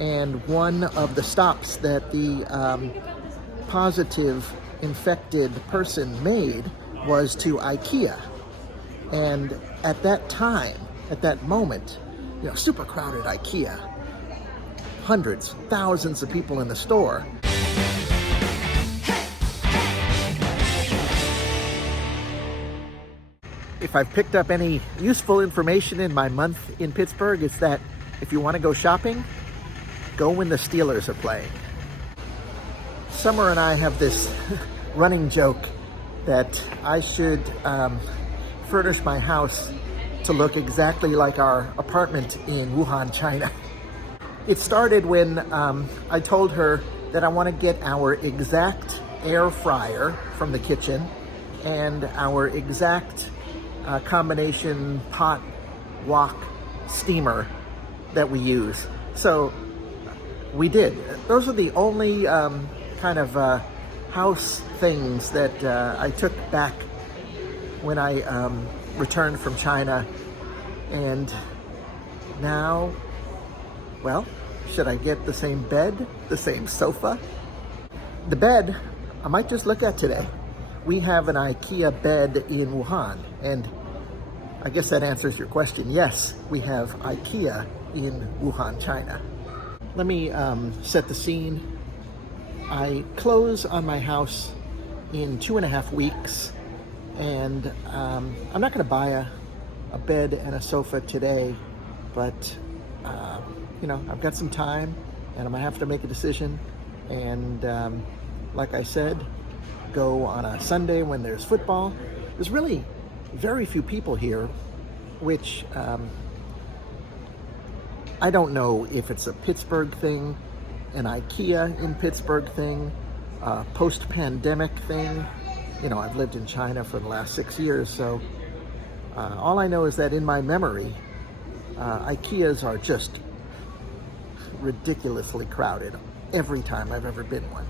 and one of the stops that the positive infected person made was to IKEA. And at that time, at that moment, super crowded IKEA, hundreds, thousands of people in the store. If I've picked up any useful information in my month in Pittsburgh, it's that if you want to go shopping, go when the Steelers are playing. Summer and I have this running joke that I should furnish my house to look exactly like our apartment in Wuhan, China. It started when I told her that I want to get our exact air fryer from the kitchen and our exact combination pot, wok, steamer that we use. So we did. Those are the only kind of house things that I took back when I returned from China. And now, well, should I get the same bed, the same sofa? The bed I might just look at today. We have an IKEA bed in Wuhan, and I guess that answers your question. Yes, we have IKEA in Wuhan, China. Let me set the scene. I close on my house in 2.5 weeks, and I'm not going to buy a bed and a sofa today, but I've got some time, and I'm going to have to make a decision. And like I said, go on a Sunday when there's football. There's really very few people here, which I don't know if it's a Pittsburgh thing, an IKEA in Pittsburgh thing, a post-pandemic thing. I've lived in China for the last 6 years, so all I know is that in my memory, IKEAs are just ridiculously crowded every time I've ever been one.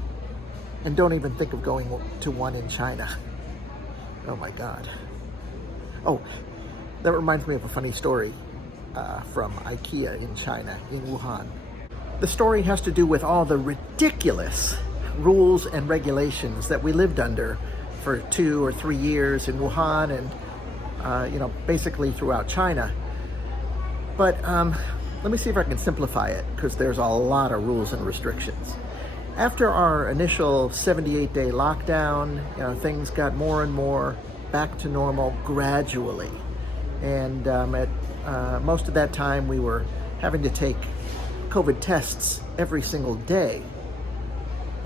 And don't even think of going to one in China. Oh my God. Oh, that reminds me of a funny story from IKEA in China, in Wuhan. The story has to do with all the ridiculous rules and regulations that we lived under for 2 or 3 years in Wuhan and, basically throughout China. But let me see if I can simplify it, because there's a lot of rules and restrictions. After our initial 78-day lockdown, things got more and more back to normal gradually. And at most of that time, we were having to take COVID tests every single day.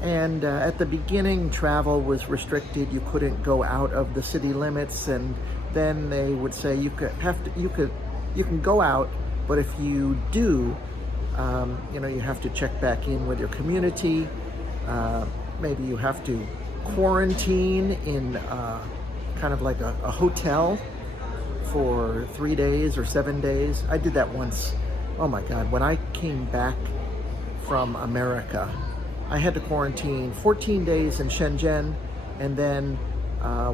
And at the beginning, travel was restricted. You couldn't go out of the city limits, and then they would say you can go out, but if you do, you have to check back in with your community. Maybe you have to quarantine in kind of like a hotel for 3 days or 7 days. I did that once. Oh my God, when I came back from America, I had to quarantine 14 days in Shenzhen, and then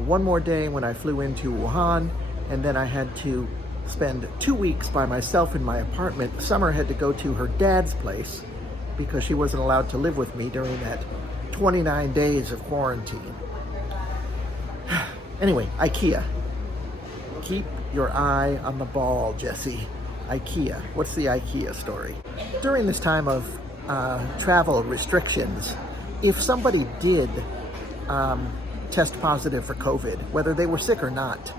one more day when I flew into Wuhan, and then I had to spend 2 weeks by myself in my apartment. Summer had to go to her dad's place because she wasn't allowed to live with me during that 29 days of quarantine. Anyway, IKEA. Keep your eye on the ball, Jesse. IKEA. What's the IKEA story? During this time of travel restrictions, if somebody did test positive for COVID, whether they were sick or not,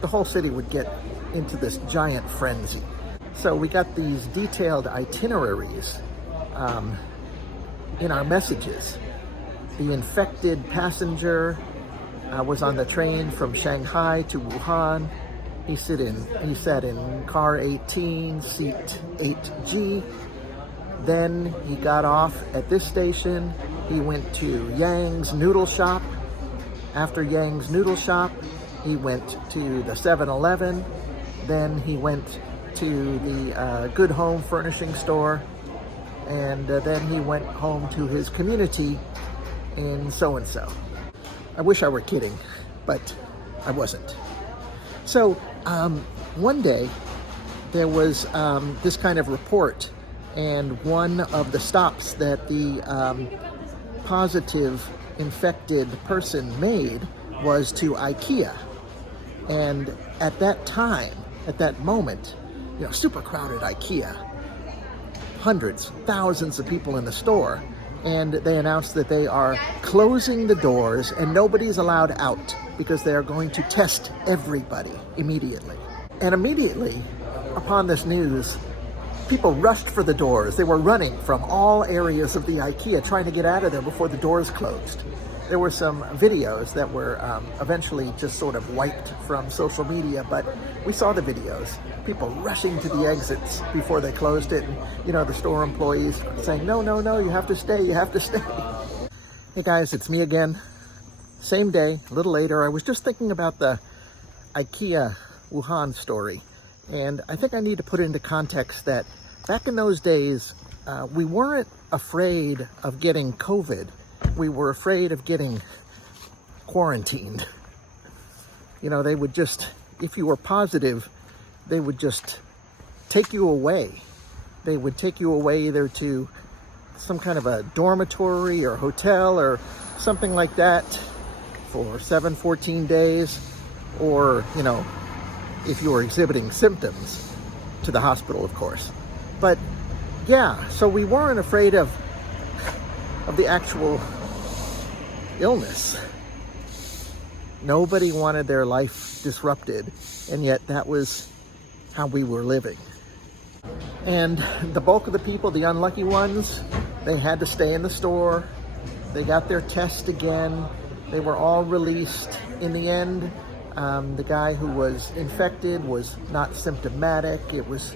the whole city would get into this giant frenzy. So we got these detailed itineraries in our messages. The infected passenger was on the train from Shanghai to Wuhan. He sat in car 18, seat 8G. Then he got off at this station. He went to Yang's Noodle Shop. After Yang's Noodle Shop, he went to the 7-Eleven. Then he went to the Good Home Furnishing store. And then he went home to his community in so-and-so. I wish I were kidding, but I wasn't. So one day, there was this kind of report, and one of the stops that the positive infected person made was to IKEA. And at that time, at that moment, super crowded IKEA, hundreds, thousands of people in the store, and they announced that they are closing the doors and nobody's allowed out because they are going to test everybody immediately. And immediately, upon this news, people rushed for the doors. They were running from all areas of the IKEA trying to get out of there before the doors closed. There were some videos that were eventually just sort of wiped from social media, but we saw the videos. People rushing to the exits before they closed it. And, the store employees saying, no, you have to stay, you have to stay. Hey guys, it's me again. Same day, a little later. I was just thinking about the IKEA Wuhan story. And I think I need to put into context that back in those days, we weren't afraid of getting COVID. We were afraid of getting quarantined. They would just, if you were positive, they would just take you away. They would take you away either to some kind of a dormitory or hotel or something like that for 14 days. Or, if you were exhibiting symptoms, to the hospital, of course. But yeah, so we weren't afraid of the actual illness. Nobody wanted their life disrupted, and yet that was how we were living. And the bulk of the people, the unlucky ones, they had to stay in the store. They got their test again. They were all released. In the end, the guy who was infected was not symptomatic. It was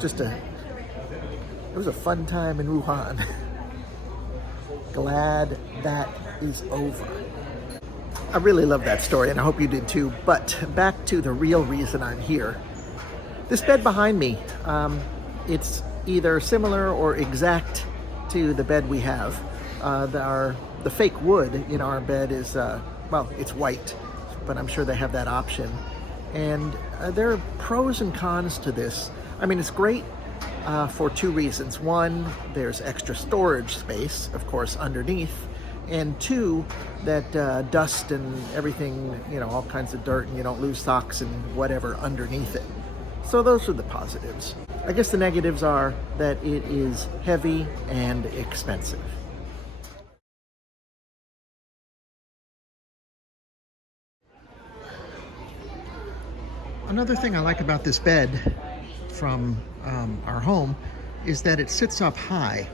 just a fun time in Wuhan. Glad that is over. I really love that story, and I hope you did too. But back to the real reason I'm here. This bed behind me, it's either similar or exact to the bed we have. The fake wood in our bed is, it's white, but I'm sure they have that option. And there are pros and cons to this. I mean, it's great for two reasons. One, there's extra storage space, of course, underneath. And two, that dust and everything, all kinds of dirt, and you don't lose socks and whatever underneath it. So those are the positives. I guess the negatives are that it is heavy and expensive. Another thing I like about this bed from our home is that it sits up high.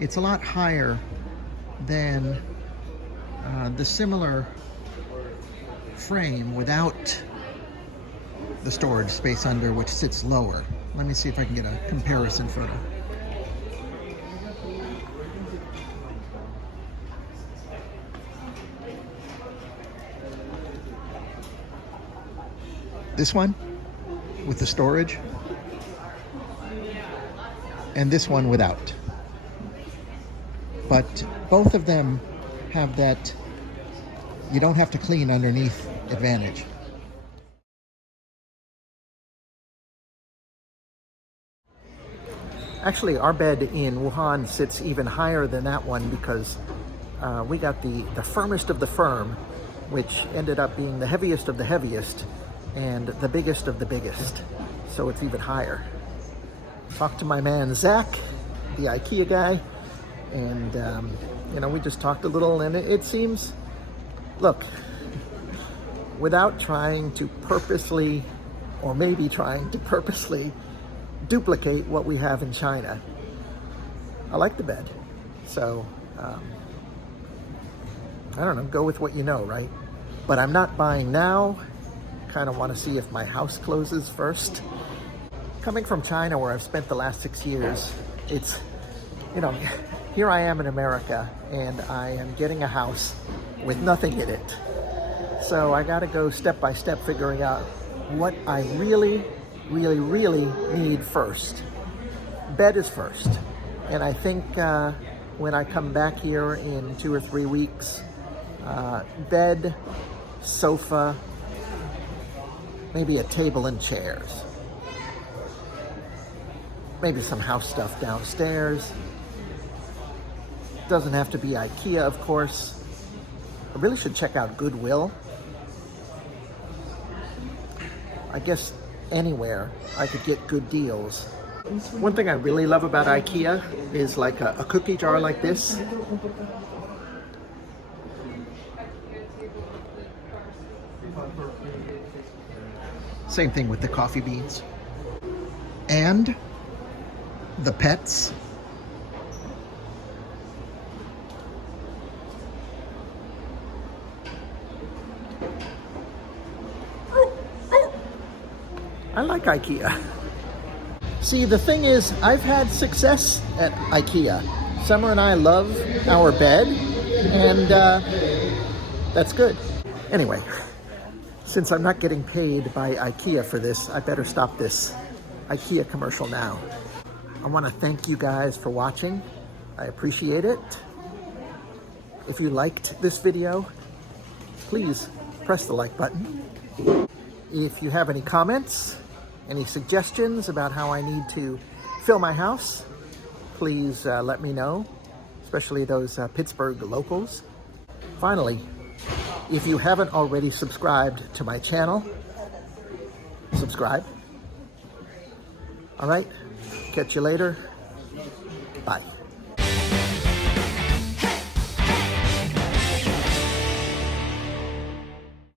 It's a lot higher than the similar frame without the storage space under, which sits lower. Let me see if I can get a comparison photo. This one with the storage, and this one without. But both of them have that you don't have to clean underneath advantage. Actually, our bed in Wuhan sits even higher than that one because we got the firmest of the firm, which ended up being the heaviest of the heaviest and the biggest of the biggest. So it's even higher. Talked to my man Zach, the IKEA guy, and we just talked a little, and it seems, look, without trying to purposely, or maybe trying to purposely duplicate what we have in China, I like the bed. So, I don't know, go with what you know, right? But I'm not buying now. Kind of want to see if my house closes first. Coming from China, where I've spent the last 6 years, it's, here I am in America, and I am getting a house with nothing in it. So I got to go step by step figuring out what I really, really, really need first. Bed is first. And I think when I come back here in 2 or 3 weeks, bed, sofa, maybe a table and chairs. Maybe some house stuff downstairs. Doesn't have to be IKEA, of course. I really should check out Goodwill. I guess anywhere I could get good deals. One thing I really love about IKEA is like a cookie jar like this. Same thing with the coffee beans. And the pets. I like IKEA. See, the thing is, I've had success at IKEA. Summer and I love our bed, and that's good. Anyway, since I'm not getting paid by IKEA for this, I better stop this IKEA commercial now. I want to thank you guys for watching. I appreciate it. If you liked this video, please press the like button. If you have any comments, any suggestions about how I need to fill my house, please let me know, especially those Pittsburgh locals. Finally, if you haven't already subscribed to my channel, subscribe. All right, catch you later. Bye.